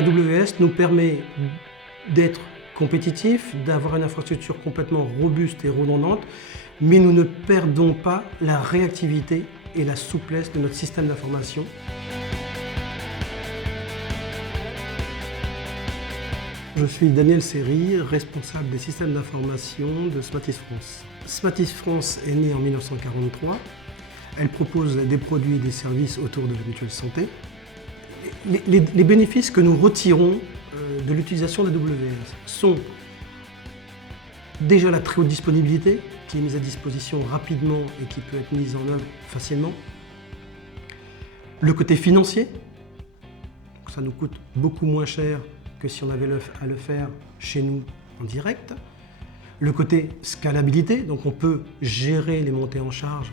AWS nous permet d'être compétitifs, d'avoir une infrastructure complètement robuste et redondante, mais nous ne perdons pas la réactivité et la souplesse de notre système d'information. Je suis Daniel Serry, responsable des systèmes d'information de Smatis France. Smatis France est née en 1943. Elle propose des produits et des services autour de la mutuelle santé. Les bénéfices que nous retirons de l'utilisation d'AWS sont déjà la très haute disponibilité, qui est mise à disposition rapidement et qui peut être mise en œuvre facilement. Le côté financier, ça nous coûte beaucoup moins cher que si on avait à le faire chez nous en direct. Le côté scalabilité, donc on peut gérer les montées en charge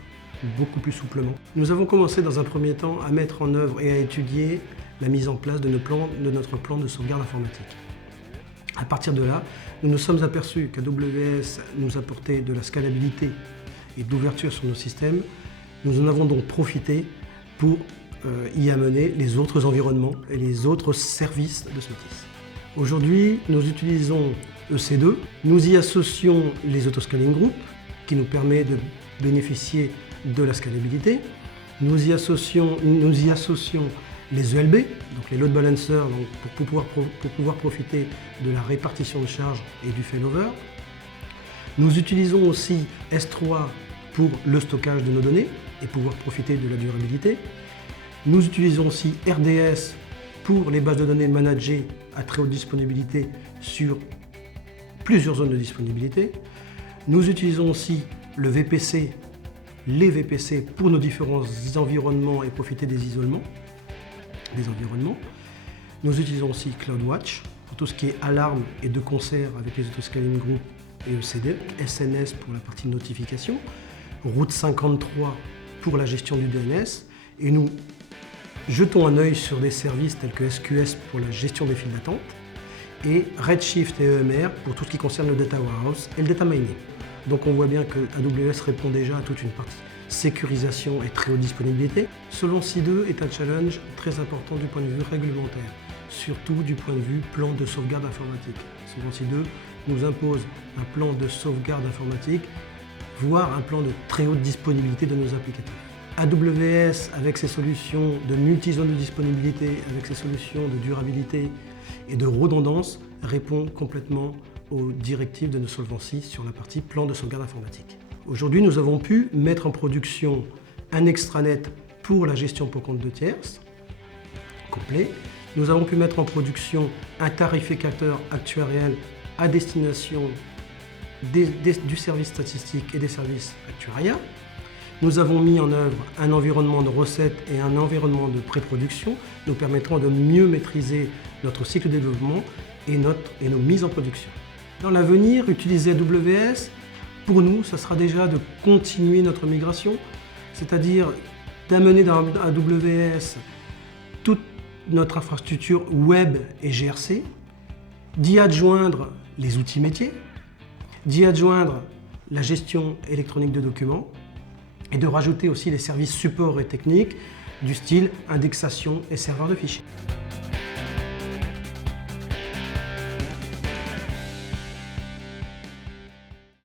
beaucoup plus souplement. Nous avons commencé dans un premier temps à mettre en œuvre et à étudier la mise en place de notre plan de sauvegarde informatique. À partir de là, nous nous sommes aperçus qu'AWS nous apportait de la scalabilité et de l'ouverture sur nos systèmes. Nous en avons donc profité pour y amener les autres environnements et les autres services de Smatis. Aujourd'hui, nous utilisons EC2. Nous y associons les Autoscaling Group, qui nous permet de bénéficier de la scalabilité. Nous y associons les ELB, donc les load balancers, pour pouvoir profiter de la répartition de charges et du failover. Nous utilisons aussi S3 pour le stockage de nos données et pouvoir profiter de la durabilité. Nous utilisons aussi RDS pour les bases de données managées à très haute disponibilité sur plusieurs zones de disponibilité. Nous utilisons aussi le VPC, les VPC pour nos différents environnements et profiter des isolements des environnements. Nous utilisons aussi CloudWatch pour tout ce qui est alarme et de concert avec les Autoscaling Group et ECD, SNS pour la partie notification, Route 53 pour la gestion du DNS, et nous jetons un œil sur des services tels que SQS pour la gestion des files d'attente et Redshift et EMR pour tout ce qui concerne le Data Warehouse et le Data Mining. Donc on voit bien que AWS répond déjà à toute une partie sécurisation et très haute disponibilité. Solvency 2 est un challenge très important du point de vue réglementaire, surtout du point de vue plan de sauvegarde informatique. Solvency 2 nous impose un plan de sauvegarde informatique, voire un plan de très haute disponibilité de nos applicatifs. AWS, avec ses solutions de multi-zones de disponibilité, avec ses solutions de durabilité et de redondance, répond complètement aux directives de nos Solvency sur la partie plan de sauvegarde informatique. Aujourd'hui, nous avons pu mettre en production un extranet pour la gestion pour compte de tierces, complet. Nous avons pu mettre en production un tarificateur actuariel à destination du service statistique et des services actuariats. Nous avons mis en œuvre un environnement de recettes et un environnement de pré-production nous permettront de mieux maîtriser notre cycle de développement et nos mises en production. Dans l'avenir, utiliser AWS, pour nous, ça sera déjà de continuer notre migration, c'est-à-dire d'amener dans AWS toute notre infrastructure web et GRC, d'y adjoindre les outils métiers, d'y adjoindre la gestion électronique de documents et de rajouter aussi les services support et techniques du style indexation et serveur de fichiers.